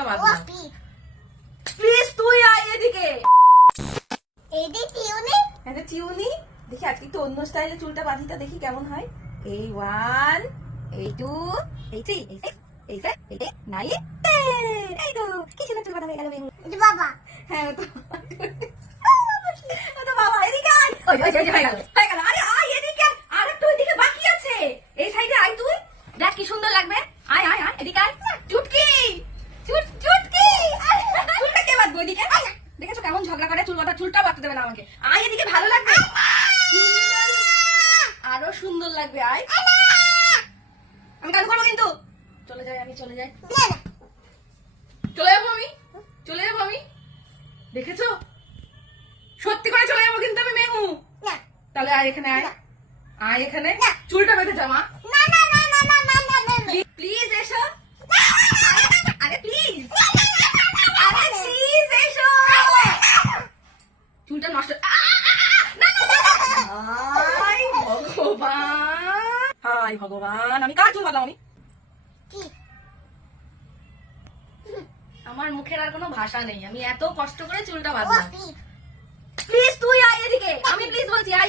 চুলটা বাঁধলাম। প্লিজ তুই আয় এদিকে। এটা চিউনি, দেখি আজকে একটু অন্য স্টাইলে চুলটা বাঁধিটা দেখি কেমন হয়। এই 1, এই 2, এই 3, এই 6, এই 7, এই 8, 9, 10। এই তো কি সুন্দর চুল বাঁধা হয়ে গেল মেহু। বাবা হ্যাঁ ও তো বাবা এদিকে আয়। ওই হয়ে গেল হয়ে গেল। আরে আয় এদিকে, আর একটু এদিকে বাকি আছে। এই সাইডে আয় তুই, দেখ কি সুন্দর লাগবে। আয় আয় আয় এদিকে আয়। চুটকি চুটকি, চুলটা কে বাঁধবো এদিকে? দেখেছো কেমন ঝগড়া করে, চুল বাঁধা, চুলটা বাঁধতে দেবে না আমাকে। আয় এদিকে, ভালো লাগবে, আরো সুন্দর লাগবে। আয়, আমি কাজ করবো কিন্তু। চলে যাই আমি, চলে যাই, চলে যাবো আমি, চলে যাবো আমি। দেখেছো, সত্যি করে চলে যাবো কিন্তু আমি মেহু। তাহলে আয় এখানে, আয় আয় এখানে, চুলটা বেঁধে জামা। প্লিজ এসো, আরে প্লিজ, আরে প্লিজ এসো। চুলটা নষ্ট। হায় ভগবান, হায় ভগবান, আমি কার চুল বাঁধলাম আমি? আমার মুখের আর কোনো ভাষা নেই, আমি এত কষ্ট করে চুলটা বাঁধলাম। প্লিজ তুই আয় এদিকে, আমি প্লিজ বলছি আয়।